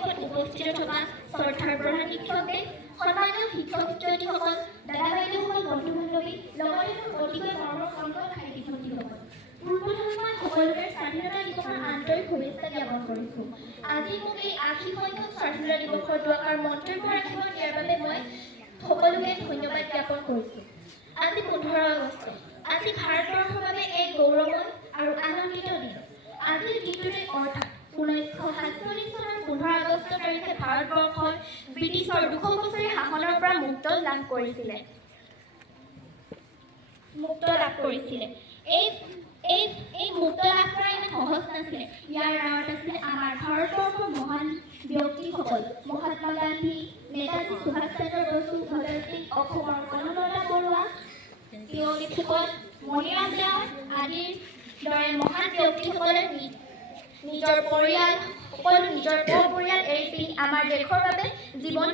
উপস্থিত থকা শ্ৰদ্ধাৰ প্ৰধান শিক্ষকে, সন্মানীয় শিক্ষক শিক্ষয়িত্ৰীসকল, দাদা বাইদেউসকল, বন্ধু বান্ধৱী, লগতে অতিকৈ মৰমৰ কণ্ঠৰ ভাইটি ভণ্টীসকল, পূৰ্বজন্মই সকলোৰে স্বাধীনতা দিৱসৰ আন্তৰিক শুভেচ্ছা জ্ঞাপন কৰিছোঁ। আজি মোক এই ৮০ সংখ্যক স্বাধীনতা দিৱসৰ দুআষাৰ মন্তব্য ৰাখিব দিয়াৰ বাবে মই সকলোকে ধন্যবাদ জ্ঞাপন কৰিছোঁ। আজি ১৫ আগষ্ট। আজি ভাৰতবৰ্ষৰ বাবে এক গৌৰৱময় আৰু আনন্দিত দিন। আজিৰ দিনটোতে অৰ্থাৎ ১৯৪৭ চনৰ ১৫ আগষ্ট তাৰিখে ভাৰতবৰ্ষই ব্ৰিটিছৰ ২০০ বছৰীয়া শাসনৰ পৰা মুক্ত লাভ কৰিছিলে। এই মুক্ত লাভ কৰা ইমান সহজ নাছিলে। ইয়াৰ আঁৰত আছিলে আমাৰ ভাৰতবৰ্ষৰ মহান ব্যক্তিসকল, মহাত্মা গান্ধী, নেতাজী সুভাষ চন্দ্ৰ বসু, ভগত সিং, অসমৰ গণনাথ বৰুৱা, পিয়লি ফুকন, মণিৰাম দেৱান আদিৰ দৰে মহান ব্যক্তিসকলে নিজৰ পৰিয়াল এৰি পিনি আমাৰ দেশৰ বাবে জীৱন